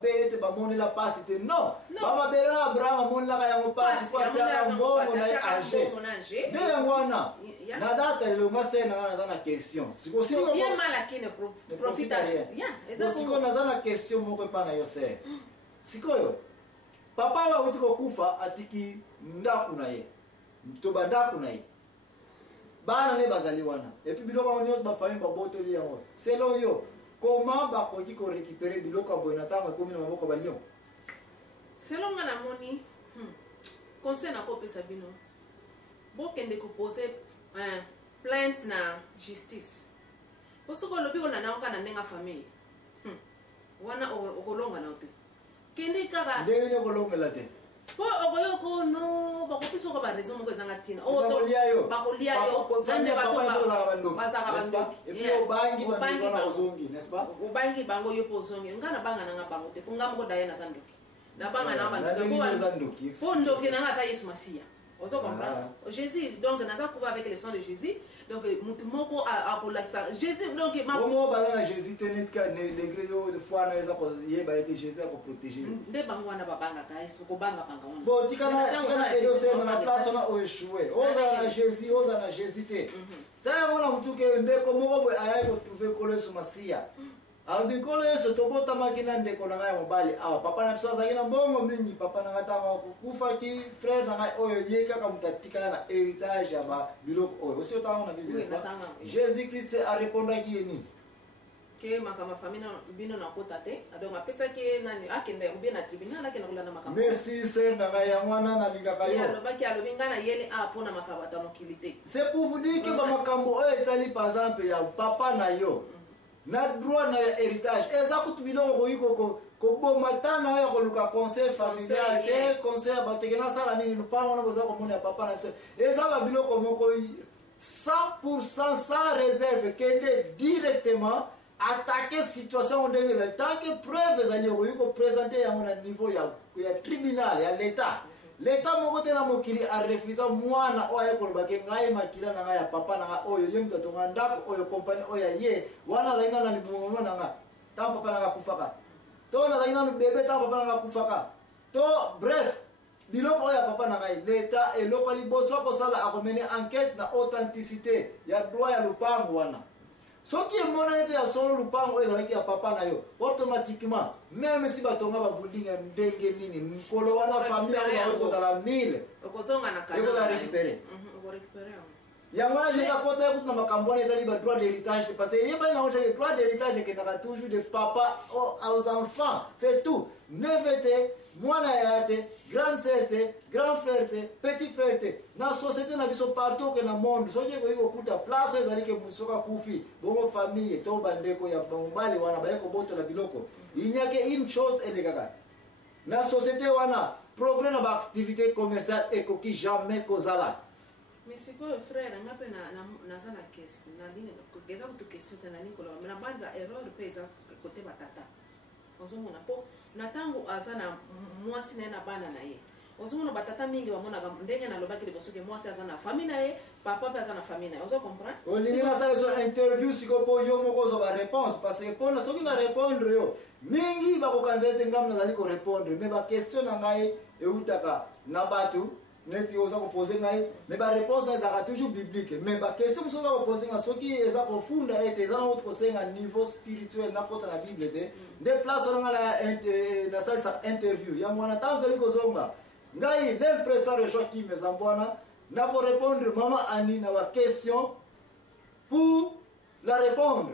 Bete ba moni la passe te non. Baba bela Abraham moni la kaya mo passe kwa tsaka mbongo na age. De ngwana. Na data le ngase na question. Siko siko bien mal akine profita. Ya, exactement. Siko na question moko pa na yose. Siko yo. Papa wa utiko kufa atiki ndaku na ye. Mtoba ndaku na ye. Bana ne bazali wana. Et puis biloko onyos ba famille ba botoli yango. C'est lo yo. Comment va qu'on récupérer du local bonatama comme nous avons comme Lyon? Selon ma moni, conseil na copie Sabino. Bon qu'elle décompose plainte na justice. Parce que le but on a na nenga famille. Wana okolonga na ote. Kende kaka. Ndenge okolonga la te. Po okoyoko no bakopiso ko ba raison moko ezanga tina. O to bakolia yo. Vende bato bazaka bandoki. Et puis obangi bana ozongi, n'est-ce pas? Obangi bango yo pozongi. Ngana banga na bango te. Ponga moko daya na sandoki. Na banga na bandoki. Po ndoki na ngasa Yesu Masia. On se comprend. Jésus donc naza pouvoir avec le sang de Jésus. Donc mutumoko a pour l'accent. Jésus donc ma Comment bana Jésus tenetka degré yo de foi na eza ko yeba été Jésus pour protéger. Nde bango na babanga ka Yesu ko banga banga. Bon tikana edose na place na o échoué. Oza na Jésus te. Ça mona mutuke ndeko moko boy aya ko trouver ko le Masia. Alors bikolo yeso tobota makina ndeko na ngai mobali awa papa na biso azaki na mbongo mingi papa na ngata kufa ki frère na ngai oyo ye kaka mutatika na héritage ya ba biloko oyo aussi otanga na Bible ça Jésus Christ a répondu ki yeni ke makama famille bino na kota te donc apesa ke nani akende ubie na tribunal akenda kulana makama merci sœur na ngai ya mwana na lingaka yo ya lobaki alobinga na yele a pona makabata mokilite c'est pour vous dire que ba makambo oyo etali par exemple ya papa na yo na droit na héritage eza kutu biloko koyiko ko bomatana ya koluka conseil familial ke conseil batekena sala nini lupango na boza ko mona papa na biso eza ba biloko moko 100% sans réserve kende directement attaquer situation ndenge tant que preuve ezali koyiko présenter ya mona niveau ya tribunal ya l'état l'état moko te na mokili a refusé mwana oyo kolobake ngai makila na ngai ya papa na ngai oyo ye mtoto ndako oyo compagnie oyo ye wana zaina na libungo na ngai ta papa na ngai kufaka to na zaina no bébé ta papa na ngai kufaka to bref biloko ya papa na ngai l'état eloko liboso ko sala akomene enquête na authenticité ya droit ya lupango wana soki emona ete ya solo lupango ezalaki ya papa na yo automatiquement même si batonga babulinga ndenge nini nkolo wana famille ko kozala 1000 okozonga na kana eko récupérer yango na jeza kota ekut na makambo wana ezali ba droit d'héritage parce que yeba na oje droit d'héritage ketaka toujours de papa aux enfants c'est tout nevete mwana yate grande sœur te grand frère te petit frère te na société na biso partout que na monde soki ko kuta place ezali ke musoka kufi bongo famille to bandeko ya mobali wana ba yeko boto la biloko il n'y a que une chose elekaka na société wana progrès na ba activité commerciale ekoki jamais kozala. Mais c'est quoi frère ngape na sana question na ligne kugeza kutu question tena nini kola na banza erreur pesa côté batata ozomona po na tango azana mwasi na bana na ye ozomona batata mingi bamona ndenge na lobaki liboso ke mwasi azana famille na ye papa pe azana famille na ye ozo comprendre olinga sa so interview siko po yo moko zo ba réponse parce que pour na soki na répondre yo mingi ba ko kanzete ngam na zali ko répondre mais ba question na ngai eutaka na batu neti oza ko poser ngai mais ba réponse ezaka toujours biblique mais ba question muso za ko poser nga soki eza profunda ete eza na autre senga niveau spirituel na kota na Bible de place on na sa interview ya mwana tanzo liko zonga ngai l'impresseur Joachim Zambwana na pour répondre maman Annie na ba question pour la répondre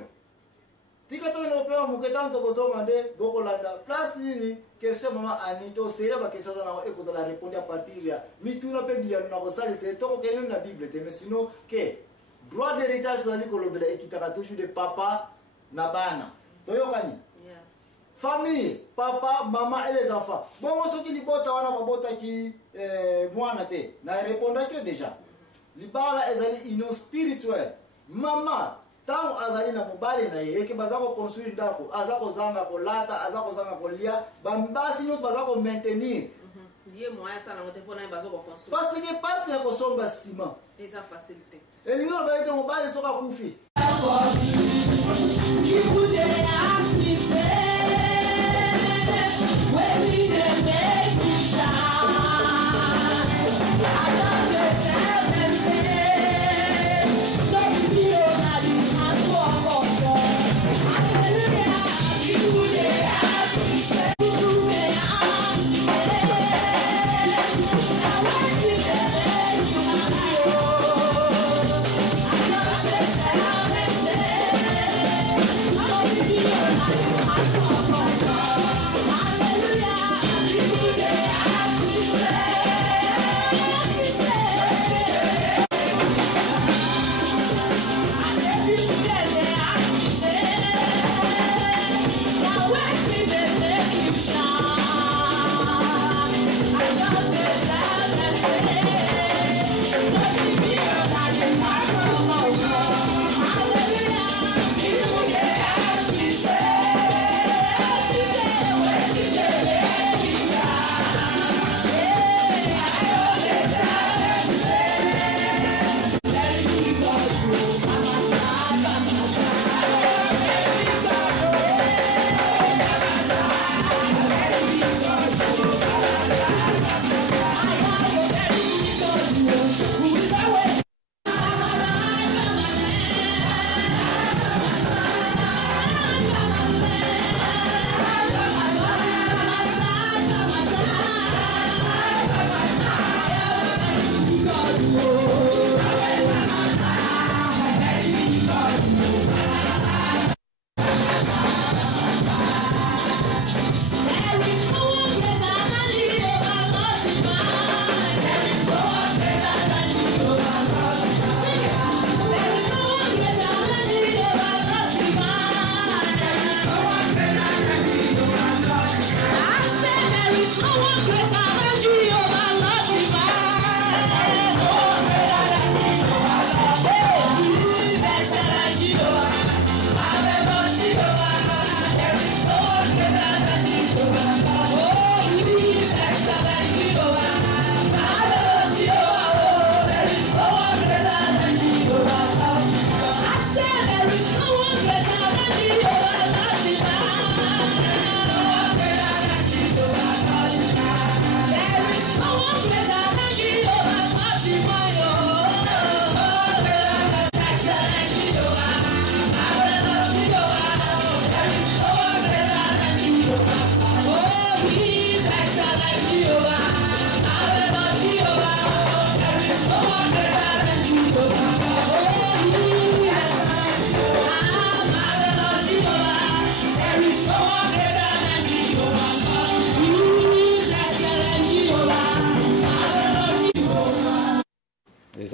tika to no pe mu ketanto ko zonga de bokolanda place nini question maman Annie to sera ba question na e ko za la répondre à partir ya mituna pe bien na ko sala c'est to ko kele na Bible te mais sinon que droit d'héritage zali ko lobela ekitaka toujours de papa na bana to yokani famille papa maman et les enfants bon moi soki libota wana mabota ki mwana te na répondre que déjà libala ezali ino spirituel maman tant azali na mobali na ye ke bazako construire ndako azako zanga ko lata azako zanga ko lia bambasi nyos bazako maintenir lié moyen ça na ngote pona bazako construire parce que passe ya ko somba ciment et ça facilité et lingo ba ite mobali soka kufi qui voudrait assister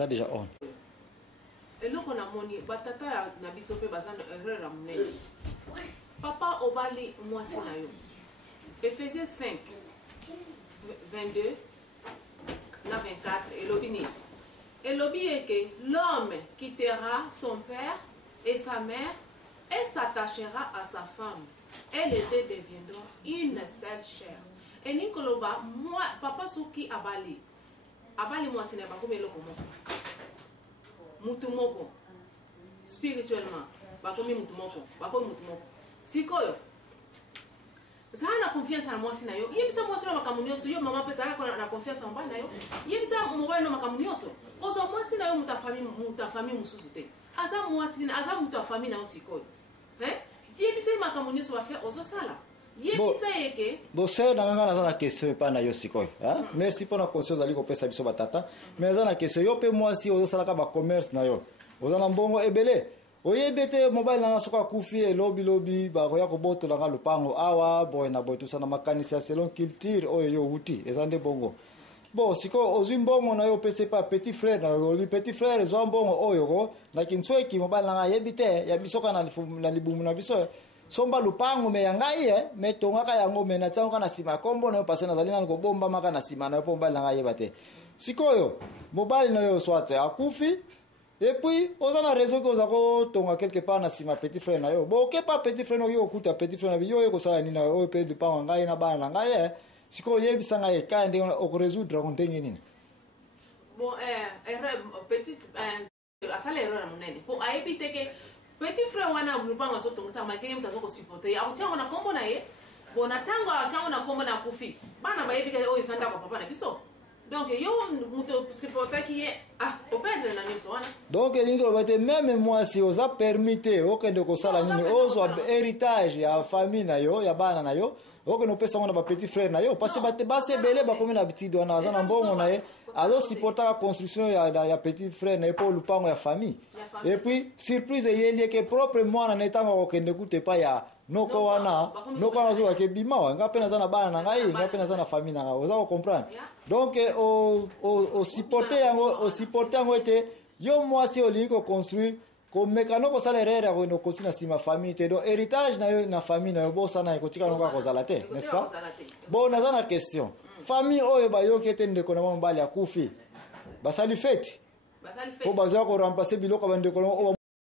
eza déjà on eloko na moni batata na biso pe baza na erreur ya monene papa obali mwasi na yo Ephésiens 5 22 na 24 elobi nini elobi eke l'homme quittera son père et sa mère et s'attachera à sa femme et les deux deviendront une seule chair elingi koloba moi papa soki abali mwasi na bakomi eloko moko mutu moko spirituellement bakomi mutu moko sikoyo zala na confiance na mwasi na yo yebisa mwasi na makambo nyonso yo mama mpe zala na confiance na mobali na yo yebisa mobali na makambo nyonso kozwa mwasi na yo mutu afamille mosusu te aza mwasi aza mutu afamille na yo sikoyo yebisa ye makambo nyonso bafe ozosala yebisa yeke bosere na nganga naza na question epai na yo sikoyo merci mpona conseil ozali kopesa biso batata mais aza na question yo mpe mwasi ozosalaka bacommerce na yo oza na mbongo ebele oyebi ete mobali nanga soki akufi elobilobi bakoya kobotolanga lupango awa boye na boye tosala makanisi ya selon culture oyo yo outi eza nde bongo bon sikoyo ozwi mbongo na yo opesa epa petit frère na yo olobi petit frère ezwa mbongo oyo na kintsweki mobali nanga ayebi te ya bisoka na libumu na biso somba lupango me ya ngai me tongaka yango me na tiango na nsima ya kombo na yo pase nazali nani kobombamaka na nsima na yo mpo mobali nanga ayeba te sikoyo mobali na yo swate akufi et puis oza na raison ke oza kotonga quelque part na nsima petit frère na yo bo oke pa petit frère oyo okuta petit frère na yo oyo kosala nini na yo oyo mpe lupango ngai na bana na ngai sikoyo oyebisa ngai ekaya ndenge okoresoudre ko ndenge nini bon petite asala erreur ya monene po ayebi te ke petit frère wana lupango azotongisa makenge mutu azokosupporte akotiango na kombo na ye bon na ntango atiango na kombo na akufi bana bayebi ke oyo eza ndako papa na biso donc yo mutu supportaki ye operdre na nyonso wana donc elingi koloba te meme mwasi oza permis te okende kosala nini ozwa héritage ya famille na yo ya bana na yo okende opesa ngo na bapetit frère na yo parce que basi ebele bakomi na bitidi wana baza na mbongo na ye azosupportaka construction ya petit frère na ye mpo lupango ya famille et puis surprise eyeli eke propre mwana na ntango akokende kuta epai ya noko wana azobake bima nga mpe naza na bana na ngai nga mpe naza na famille na ngai oza kocomprendre donc osupporte yango ete yo mwasi olingi koconstruire komekano kosala erreur ya koende okosi na nsima famille te donc héritage na yo na famille na yo bosana ekotika noko akozala te n'est-ce pas bon naza na question famille oyo bayoki ete ndeko na mobali akufi basali fete mpo bazwa koremplace biloko ya bandeko